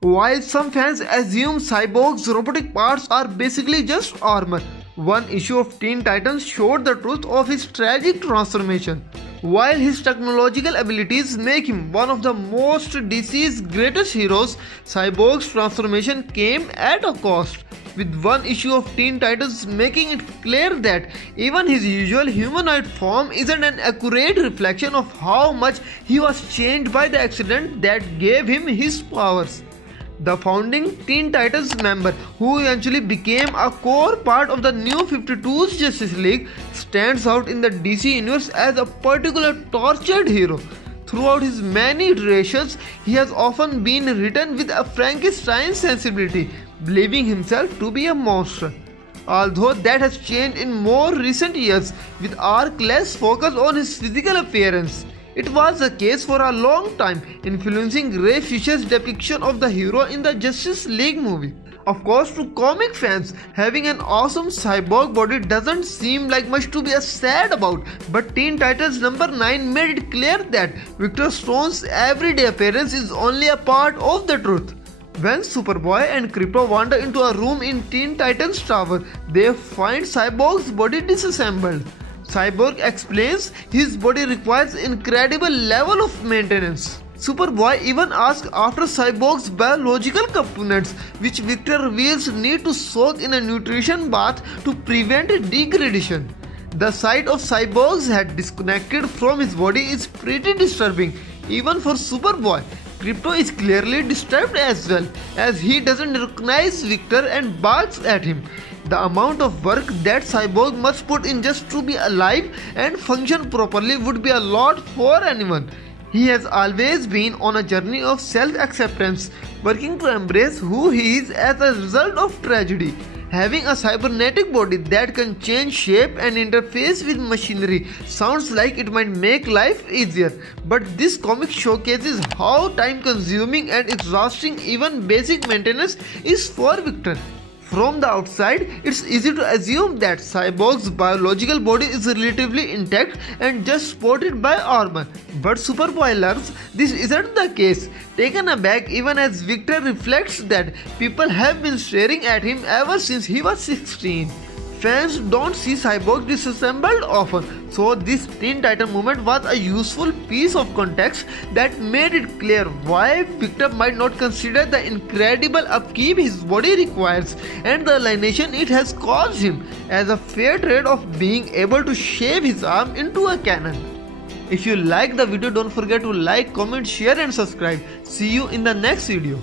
While some fans assume Cyborg's robotic parts are basically just armor, one issue of Teen Titans showed the truth of his tragic transformation. While his technological abilities make him one of the most DC's greatest heroes, Cyborg's transformation came at a cost, with one issue of Teen Titans making it clear that even his usual humanoid form isn't an accurate reflection of how much he was changed by the accident that gave him his powers. The founding Teen Titans member, who eventually became a core part of the New 52's Justice League, stands out in the DC universe as a particular tortured hero. Throughout his many iterations, he has often been written with a Frankenstein sensibility, believing himself to be a monster. Although that has changed in more recent years, with arc less focus on his physical appearance. It was the case for a long time, influencing Ray Fisher's depiction of the hero in the Justice League movie. Of course, to comic fans, having an awesome cyborg body doesn't seem like much to be sad about, but Teen Titans number 9 made it clear that Victor Stone's everyday appearance is only a part of the truth. When Superboy and Krypto wander into a room in Teen Titans Tower, they find Cyborg's body disassembled. Cyborg explains his body requires incredible level of maintenance. Superboy even asks after Cyborg's biological components, which Victor reveals need to soak in a nutrition bath to prevent degradation. The sight of Cyborg's head disconnected from his body is pretty disturbing, even for Superboy. Krypto is clearly disturbed as well, as he doesn't recognize Victor and barks at him. The amount of work that Cyborg must put in just to be alive and function properly would be a lot for anyone. He has always been on a journey of self-acceptance, working to embrace who he is as a result of tragedy. Having a cybernetic body that can change shape and interface with machinery sounds like it might make life easier, but this comic showcases how time-consuming and exhausting even basic maintenance is for Victor. From the outside, it's easy to assume that Cyborg's biological body is relatively intact and just supported by armor. But Superboy learns this isn't the case, taken aback even as Victor reflects that people have been staring at him ever since he was 16. Fans don't see Cyborg disassembled often, so this Teen Titan moment was a useful piece of context that made it clear why Victor might not consider the incredible upkeep his body requires and the alienation it has caused him as a fair trade of being able to shave his arm into a cannon. If you like the video, don't forget to like, comment, share and subscribe. See you in the next video.